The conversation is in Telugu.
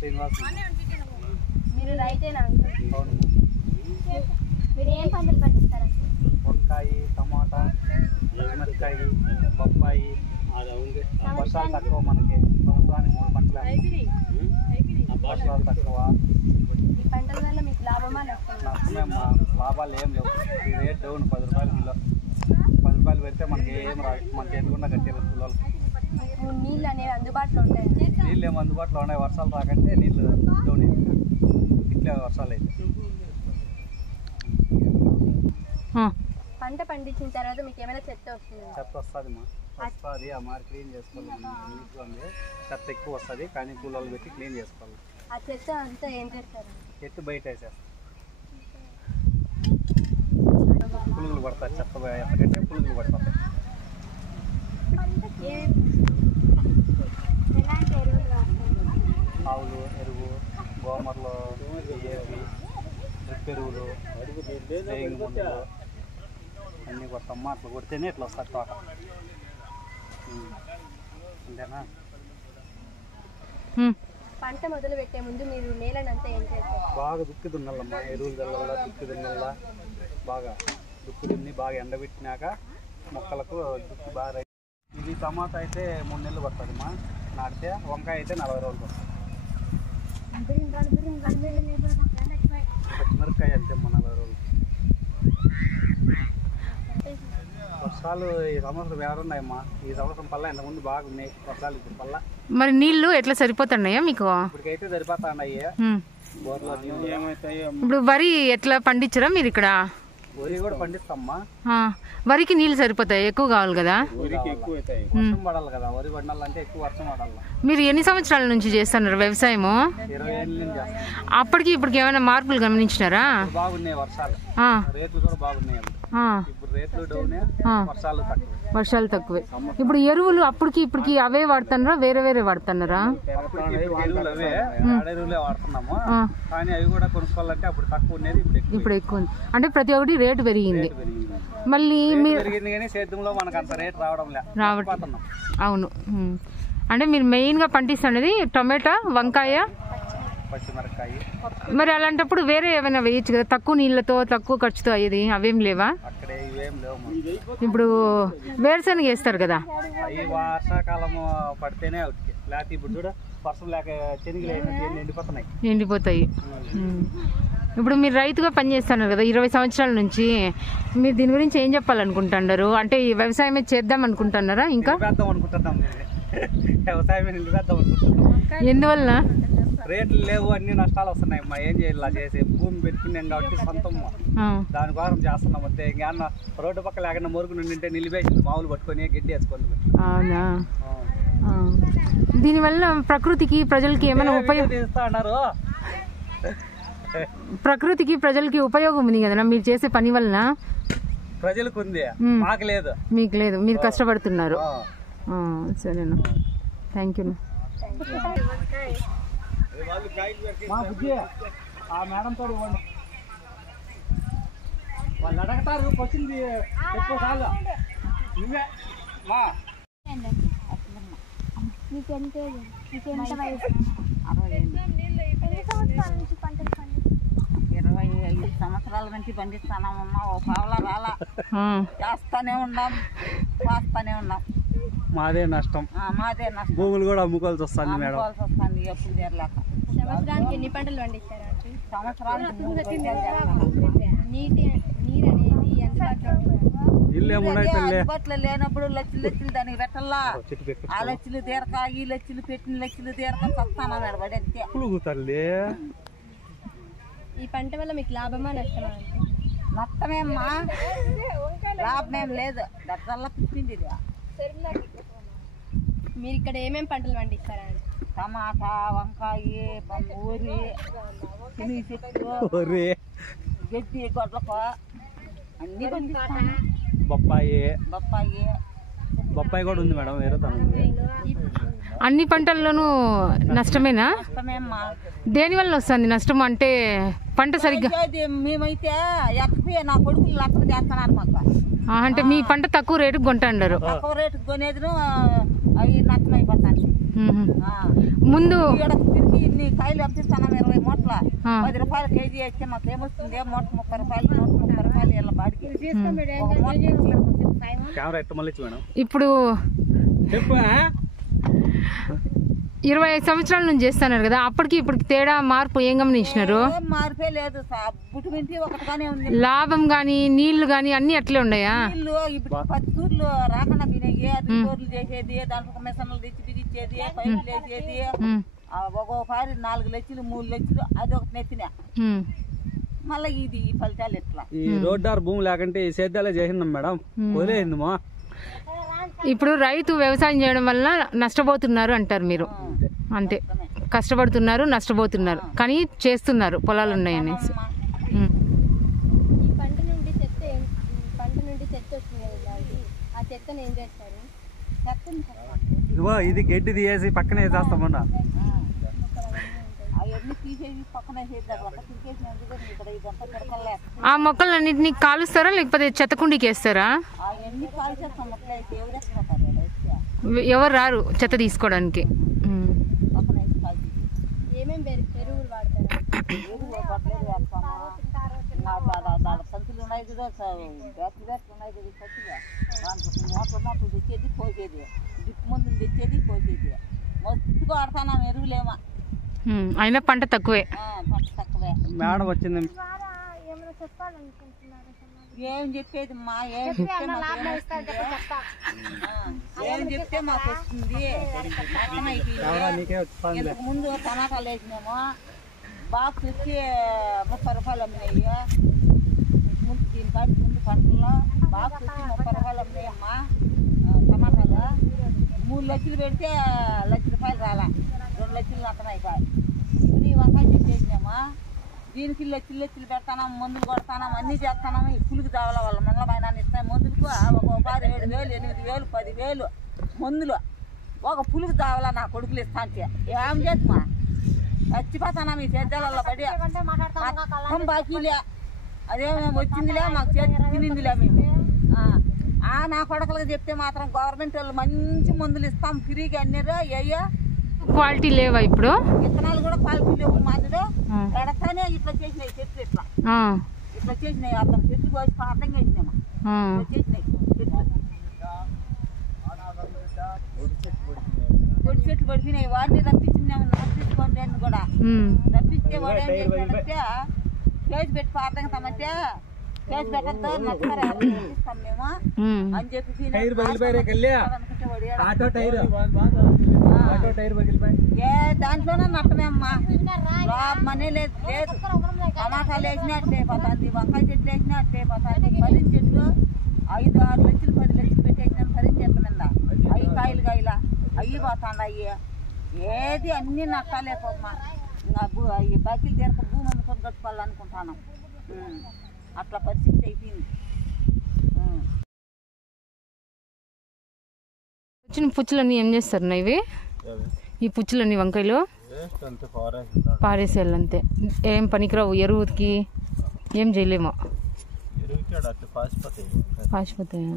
శ్రీనివాస్. మీరు రైతేనా? అవును. మీరు ఏం పంటలు పండిస్తారు? వంకాయ, టమాటా, మిరపకాయ, బొప్పాయి. వర్షాలు తక్కువ మనకి, సంవత్సరానికి 3 పంటలు వేస్తాం. వర్షాలు తక్కువ. ఈ పంటల వల్ల మీకు లాభమా నష్టమా? నష్టమేమ్మా, లాభాలు ఏం లేవు. ఈ రేట్ డౌన్ 10 రూపాయలు కిలో. 10 రూపాయలు పెడితే మనకి ఏం రాదు. మనకి ఎదుగుండా కట్టేయాలి పిల్లలు. నీళ్ళు అనేవి అందుబాటులో ఉంటాయి? నీళ్ళు ఏమో అందుబాటులో ఉన్నాయి. వర్షాలు రాకంటే నీళ్ళు డౌన్ అయింది. ఇట్లే వర్షాలు అయితే. పంట పండించిన తర్వాత మీకు ఏమైనా చెత్త వస్తుంది? చెత్త వస్తుంది మా వస్తుంది. ఆ మరి క్లీన్ చేసుకోవాలి. నీట్గా ఉంది. చెత్త ఎక్కువ వస్తుంది కానీ కూలోళ్ళు పెట్టి క్లీన్ చేసుకోవాలి. ఆ చెత్త అంతా ఏం చేస్తారు? చెత్త బయట వేసేస్తాం. పురుగులు పడతాయి. చెత్త ఎత్తకంటే పురుగులు పడతాయి. ఎలాంటి ఎరువులు వాడతారు? ఆవులు ఎరువు, గోమర్లు, ఏపి, డ్రిప్ ఎరువులు, సేయింగ్ మందులు అన్నీ కొడతాం. అట్లా కొడితేనే ఇట్లా వస్తుంది తోట. అంతేనా? పంట మొదలు పెట్టే ముందు మీరు నేలనంతా ఏం చేస్తారు? బాగా దుక్కి దున్నల్లమ్మా. ఎరువులు చల్లల్లా, దుక్కి దున్నల్లా. బాగా దుక్కు దున్ని బాగా ఎండబెట్టినాక మొక్కలకు దుక్కి బాగా. ఇది టమాటా అయితే 3 నెలలు పడుతుంది మా నాటితే. వంకాయ అయితే 40 రోజులు పడుతుంది. పచ్చిమిరపకాయ అంతే మా 40 రోజులు. వర్షాలు ఈ సంవత్సరం ఎవరున్నాయమ్మా. ఈ సంవత్సరం పల్ల ఇంతకుముందు బాగున్నాయి వర్షాలు. ఇప్పుడు పల్ల మరి నీళ్లు ఎట్లా సరిపోతున్నాయా మీకు? ఇప్పటికైతే సరిపోతున్నాయి. బోర్లో నీళ్ళు ఏమవుతాయి. ఇప్పుడు వరి ఎట్లా పండించరా మీరు ఇక్కడ? వరి కూడా పండిస్తామ్మా. వరికి నీళ్ళు సరిపోతాయి? ఎక్కువ కావాలి కదా. వర్షం పడాలి కదా. వరి పండాలంటే ఎక్కువ వర్షం పడాలి. మీరు ఎన్ని సంవత్సరాల నుంచి చేస్తున్నారు వ్యవసాయము? 20 ఏళ్ళ నుంచి చేస్తాం. అప్పటికి ఇప్పటికి ఏమైనా మార్పులు గమనించినారా? బాగున్నాయి వర్షాలు. రేట్లు కూడా బాగున్నాయి. ఇప్పుడు రేట్లు డౌన్, వర్షాలు తక్కువ. వర్షాలు తక్కువే. ఇప్పుడు ఎరువులు అప్పటికి ఇప్పటికి అవే వాడుతున్నారా వేరే వేరే వాడుతున్నారా? ఎరువులు అవే ఎరువులే వాడుతున్నాము కానీ అవి కూడా కొనుక్కోవాలంటే అప్పుడు తక్కువ ఉండేది, ఇప్పుడు ఎక్కువ ఉంది. అంటే ప్రతి ఒక్కటి రేటు పెరిగింది. మళ్ళీ పెరిగింది కానీ సేద్యంలో మనకు అంత రేట్ రావడం. అవును. అంటే మీరు మెయిన్గా పండిస్తున్నది టొమాటో, వంకాయ, పచ్చిమిరపకాయ. మరి అలాంటప్పుడు వేరే ఏమైనా వేయచ్చు కదా, తక్కువ నీళ్ళతో తక్కువ ఖర్చుతో అయ్యేది? అవేం లేవా? అక్కడ ఇవేం లేవు. ఇప్పుడు వేరుశనగ వేస్తారు కదా, అవి వర్షాకాలం పడితేనే అవుతాయి. లేకపోతే ఇప్పుడు చూడ వర్షం లేక శనగలు ఎండిపోతాయి. ఇప్పుడు మీరు రైతుగా పనిచేస్తున్నారు కదా 20 సంవత్సరాల నుంచి, మీరు దీని గురించి ఏం చెప్పాలనుకుంటున్నారు? అంటే ఈ వ్యవసాయమే చేద్దాం అనుకుంటున్నారా? ఇంకా వ్యవసాయమే నిలిపేద్దాం అనుకుంటున్నాం. ఎందువల్ల? రేట్లు లేవు, అన్ని నష్టాలు వస్తున్నాయి. మా ఏం చేయాలి? ఇలా చేసి భూమి పెట్టుకున్నాం కాబట్టి సొంతం దానికోసం చేస్తున్నాం అంతే. ఇంకా రోడ్డు పక్క లేకుండా మొరుగు నుండి నిలిపేసింది మామూలు పట్టుకొని గడ్డి వేసుకొని. అవునా? దీనివల్ల ప్రకృతికి ప్రజలకి ఏమైనా అన్నారు? ప్రకృతికి ప్రజలకి ఉపయోగం ఉంది కదా మీరు చేసే పని వలన? ప్రజలకు ఉంది, మాకు లేదు. మీకు లేదు, మీరు కష్టపడుతున్నారు. సరేనా, థ్యాంక్ యూ. ఆ మేడం తోడు వాళ్ళు అడగతారు వచ్చింది ఎక్కువ సార్లు. నువ్వే మా మీకెంత వయసు? 25 సంవత్సరాల నుంచి పండిస్తానమ్మా. ఓ పావలా రాలా, చేస్తానే ఉన్నాం, వాస్తానే ఉన్నాం. మాదే నష్టం. మాదే నష్టం. భూములు కూడా అమ్ముకోవాల్సి వస్తుంది మేడం. వస్తుంది ఎప్పుడు తీరలేక. సంవత్సరానికి ఎన్ని పంటలు పండిస్తారా? సంవత్సరానికి 3 నీరు అనేది అందుబాటులో లేనప్పుడు లచ్చలు దానికి పెట్టల్లా. ఆ లచ్చలు తీరక ఈ లచ్చలు పెట్టిన లచ్చలు తీరక వస్తానా మేడం అంతే. ఈ పంట వల్ల మీకు లాభమా నష్టమా? నష్టమేమ్మా, లాభమేం లేదు. దట్టల్లా పుట్టింది. మీరు ఇక్కడ ఏమేమి పంటలు పండిస్తారా? టమాటా, వంకాయ, ఊరి, చిన్ని చెట్లు, గడ్డి, గొడ్లకు అన్ని పండిస్తాను. బొప్పాయి కూడా ఉంది మేడం. వేరే అన్ని పంటల్లోనూ నష్టమేనా? దేనివల్ల వస్తుంది నష్టం? అంటే పంట సరిగ్గా మేమైతే ఎక్కిపోయా నా కొడుకులు లక్షలు చేస్తున్నారు మాకు. అంటే మీ పంట తక్కువ రేటుకు కొంటారు? తక్కువ రేటుకు కొనేది అవి నష్టం అయిపోతాను. ముందు తిరిగి ఇన్ని కాయలు పంపిస్తాను 20 మూటల 10 రూపాయలు కేజీ వేస్తే మాకేమొస్తుంది మూట 30 రూపాయలు 130 రూపాయలు ఇలా బాడికి కెమెరా ఎట్ట మళ్ళీ మేడం ఇప్పుడు చెప్పు 25 సంవత్సరాల నుంచి చేస్తున్నారు కదా, అప్పటికి ఇప్పటికి తేడా మార్పు ఏం గమనించినారు? మార్పే లేదు, బుట్టిమింటి ఒకటిగానే ఉంది. లాభం గాని నీళ్లు గాని అన్ని అట్లే ఉన్నాయా? నీళ్లు ఇప్పుడు 10 తూర్లు రాకుండా తినేవి, బోర్లు చేసేది, దాంట్లో మిషన్లు తెచ్చి బిగించేది, పైపులు వేసేది, ఒక్కొక్కసారి 4 లక్షలు 3 లక్షలు అది ఒకటి నెత్తిన. మళ్ళీ ఇది ఈ ఫలితాలు ఎట్లా? ఈ రోడ్డార్ భూమి లేకుంటే ఈ సేద్యాలే చేసినాం మేడం, వదిలేయిందమ్మా. ఇప్పుడు రైతు వ్యవసాయం చేయడం వల్ల నష్టపోతున్నారు అంటారు మీరు, అంతే. కష్టపడుతున్నారు, నష్టపోతున్నారు, కానీ చేస్తున్నారు, పొలాలు ఉన్నాయనేసి. ఈ పంట నుండి చెత్త వస్తుంది కదా, ఆ చెత్తను ఏం చేస్తారు? ఇదిగో ఇది గడ్డి తీసేసి పక్కనే వేసేస్తామన్నా. అవన్నీ తీసేసి పక్కన ఆ మొక్కలన్నింటినీ కాలుస్తారా లేకపోతే చెత్తకుండికి వేస్తారా? అవన్నీ కాల్చేస్తాం. ఎవరు రారు చెత్త తీసుకోవడానికి. ఏమేమి ఎరువులు వాడతారు? సంచులు ఉన్నాయి కదా, బ్యాట్లు ఉన్నాయి కదా, కొద్దిగా మోటార్లు తెచ్చేది పోసేది, దిప్పు మందులు తెచ్చేది పోసేది, మస్తుగా ఆడతాం ఎరువులేమా. అయినా పంట తక్కువే. పంట తక్కువే. మేడం వచ్చింది. ఏం చెప్పేది మా ఏం చెప్తే మాకు వస్తుంది. ఇంతకు ముందు టమాటాలు వేసినాము, బాక్స్ వచ్చి 30 రూపాయలు అమ్మినాయి. ముందు దీనికాడికి ముందు పంటల్లో బాక్స్ వచ్చి 30 రూపాయలు అమ్మినాయమ్మా. టమాటాలు 3 లక్షలు పెడితే 1 లక్ష రూపాయలు రాలా, 2 లక్షలు నష్టమైపోయి. ఇప్పుడు ఈ వంకాయ చేసినామా, దీనికి లక్షలు పెడతాం, మందులు కొడతాం, అన్నీ చేస్తాం. ఈ పులుగు దావల వాళ్ళ మంగళమైన ఇస్తాయి మందులకు. ఒక్కొక్కసారి 7,000 8,000 10,000 మందులు ఒక పులుగు దావల నా కొడుకులు ఇస్తా అంటే ఏం చేద్దామా? చచ్చిపోతానా మీ సేద్యాలలో పడి మొత్తం బాకీలే. అదేమేమి వచ్చిందిలే మాకు చేతి తినిందిలే మేము. నా కొడుకులకు చెప్తే మాత్రం గవర్నమెంట్ వాళ్ళు మంచి మందులు ఇస్తాం ఫ్రీగా అన్నారు. అయ్యా క్వాలిటీ లేవా ఇప్పుడు? విత్తనాలు కూడా క్వాలిటీ లేవు. మాదిరే పెడతానే ఇట్లా చేసినాయి చెట్లు, ఇట్లా చేసినాయి. అర్థం చెట్లు కోసి అర్థం చేసినామా, ఇట్లా చేసినాయి చెట్లు. పొడి చెట్లు పడిపోయినాయి. వాడిని రప్పించినాము, రప్పించుకోండి అని కూడా రప్పిస్తే వాడు ఏం చేసినాడంటే కేసు పెట్టి పార్థంగతామంటే కేసు పెట్టద్దు నచ్చరు రప్పిస్తాం మేము అని చెప్పి ఏ దాంట్లోనే నష్టమే అమ్మా. మనీ లేదు. టమాటాలు వేసినా అట్లే అయిపోతుంది, వంకాయ చెట్లు వేసినా అట్లే అయిపోతుంది. పదిన చెట్లు 5-6 లక్షలు 10 లక్షలు పెట్టేసినాం పదిన చెట్ల మీద. అవి కాయలు అవి పోతాండి. అవి ఏది అన్ని నష్టాలేపోమ్మా. ఇంకా ఈ బాకీలు తీరక భూమి అమ్ముకొని కట్టుకోవాలనుకుంటాను. అట్లా పరిస్థితి అయిపోయింది. వచ్చిన పుచ్చులన్నీ ఏం చేస్తారు ఇవి? ఈ పుచ్చులన్నీ వంకాయలు పారేసేయాలి అంతే, ఏం పనికిరావు. ఎరువుకి ఏం చేయలేము, పాసిపోతాయా?